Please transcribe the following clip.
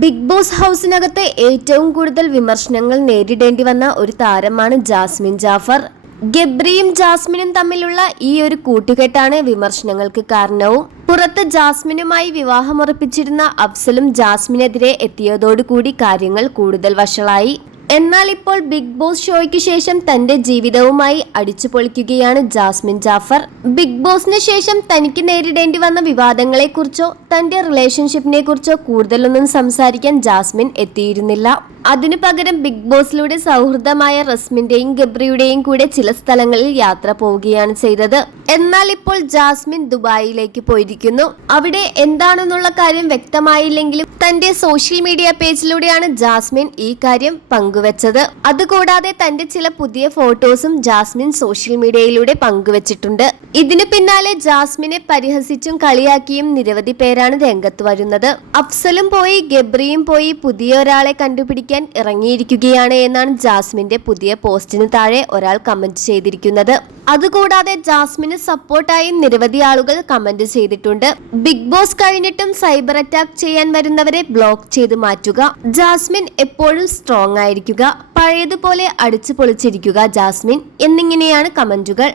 Big boss ഹൗസിനകത്ത് ഏറ്റവും കൂടുതൽ വിമർശനങ്ങൾ നേരിടേണ്ടി വന്ന ഒരു താരമാണ് ജാസ്മിൻ ജാഫർ. ഗബ്രിയും ജാസ്മിനും തമ്മിലുള്ള ഈ ഒരു കൂട്ടുകെട്ടാണ് വിമർശനങ്ങൾക്ക് കാരണവും. പുറത്ത് ജാസ്മിനുമായി വിവാഹമുറപ്പിച്ചിരുന്ന അഫ്സലും ജാസ്മിനെതിരെ എത്തിയതോടുകൂടി കാര്യങ്ങൾ കൂടുതൽ വഷളായി. എന്നാൽ ഇപ്പോൾ ബിഗ് ബോസ് ഷോയ്ക്ക് ശേഷം തന്റെ ജീവിതവുമായി അടിച്ചു പൊളിക്കുകയാണ് ജാസ്മിൻ ജാഫർ. ബിഗ് ബോസിന് ശേഷം തനിക്ക് നേരിടേണ്ടി വന്ന വിവാദങ്ങളെക്കുറിച്ചോ തന്റെ റിലേഷൻഷിപ്പിനെ കുറിച്ചോ കൂടുതലൊന്നും സംസാരിക്കാൻ ജാസ്മിൻ എത്തിയിരുന്നില്ല. അതിനു പകരം ബിഗ് ബോസിലൂടെ സൗഹൃദമായ റസ്മിന്റെയും ഗബ്രിയുടെയും കൂടെ ചില സ്ഥലങ്ങളിൽ യാത്ര പോവുകയാണ് ചെയ്തത്. എന്നാൽ ഇപ്പോൾ ജാസ്മിൻ ദുബായിലേക്ക് പോയിരിക്കുന്നു. അവിടെ എന്താണെന്നുള്ള കാര്യം വ്യക്തമായില്ലെങ്കിലും തന്റെ സോഷ്യൽ മീഡിയ പേജിലൂടെയാണ് ജാസ്മിൻ ഈ കാര്യം പങ്കുവച്ചത്. അതുകൂടാതെ തന്റെ ചില പുതിയ ഫോട്ടോസും ജാസ്മിൻ സോഷ്യൽ മീഡിയയിലൂടെ പങ്കുവച്ചിട്ടുണ്ട്. ഇതിനു പിന്നാലെ ജാസ്മിനെ പരിഹസിച്ചും കളിയാക്കിയും നിരവധി പേരാണ് രംഗത്ത് വരുന്നത്. അഫ്സലും പോയി ഗബ്രിയും പോയി പുതിയ ഒരാളെ കണ്ടുപിടിക്കാൻ ഇറങ്ങിയിരിക്കുകയാണ് എന്നാണ് ജാസ്മിന്റെ പുതിയ പോസ്റ്റിന് താഴെ ഒരാൾ കമന്റ് ചെയ്തിരിക്കുന്നത്. അതുകൂടാതെ ജാസ്മിന് സപ്പോർട്ടായി നിരവധി ആളുകൾ കമന്റ് ചെയ്തിട്ടുണ്ട്. ബിഗ് ബോസ് കഴിഞ്ഞിട്ടും സൈബർ അറ്റാക്ക് ചെയ്യാൻ വരുന്നവരെ ബ്ലോക്ക് ചെയ്ത് മാറ്റുക. ജാസ്മിൻ എപ്പോഴും സ്ട്രോങ് ആയിരിക്കുക. പഴയതുപോലെ അടിച്ചു പൊളിച്ചിരിക്കുക ജാസ്മിൻ എന്നിങ്ങനെയാണ് കമന്റുകൾ.